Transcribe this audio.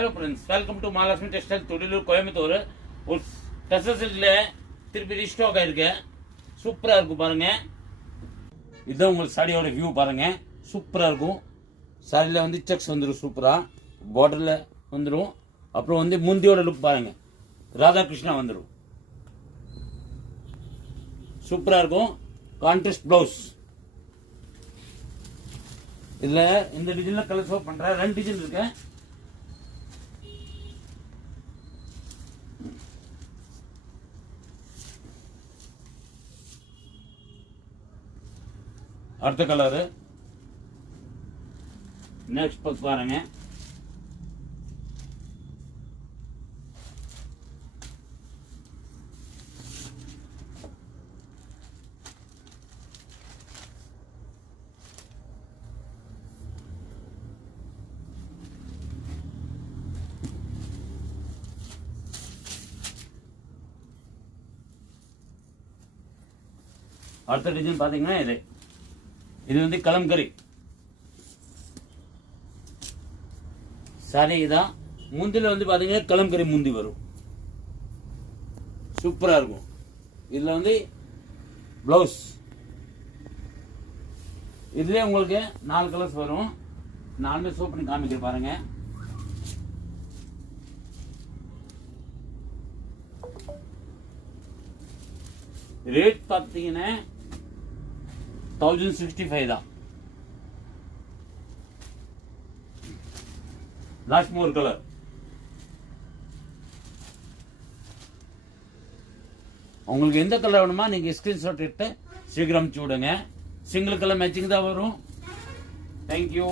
Hello friends, welcome to Mahalakshmi textile Thudiyalur Coimbatore. ஒரு டெக்ஸ்டைல்ஸில் திருப்பி restock ஆயிருக்கு. சூப்பராக இருக்கும் பாருங்க. இதுதான் உங்களுக்கு சாரியோட வியூ பாருங்க. சூப்பராக இருக்கும். சாரியில் வந்து செக்ஸ் வந்துடும், சூப்பராக பார்டரில் வந்துடும். அப்புறம் வந்து முந்தியோட லுக் பாருங்க, ராதாகிருஷ்ணா வந்துடும். சூப்பராக இருக்கும். Contrast blouse. இதில் இந்த டிசைனில் கலர் ஷோ பண்ணுறேன். 2 டிசைன் இருக்கு. அடுத்த கலரு நெக்ஸ்ட் பக்கம் பாருங்க. அடுத்த டிசைன் பாத்தீங்கன்னா இது வந்து கலம்கரி சாரி. இதான் முந்தில வந்து பாத்தீங்கன்னா கலம்கரி முந்தி வரும். சூப்பரா இருக்கும். இதுல வந்து பிளவுஸ். இதுலயே உங்களுக்கு 4 கலர்ஸ் வரும். 4 சோப் பண்ணி காமிக்கிறேன் பாருங்க. ரேட் பார்த்தீங்கன்னா 1065 தான். லாஸ்ட் மோர் கலர். உங்களுக்கு எந்த கலர் வேணுமா நீங்க ஸ்கிரீன்ஷாட் எடுத்து சீக்கிரம் அனுப்பிச்சு விடுங்க. சிங்கிள் கலர் மேட்சிங் தான் வரும். தேங்க்யூ.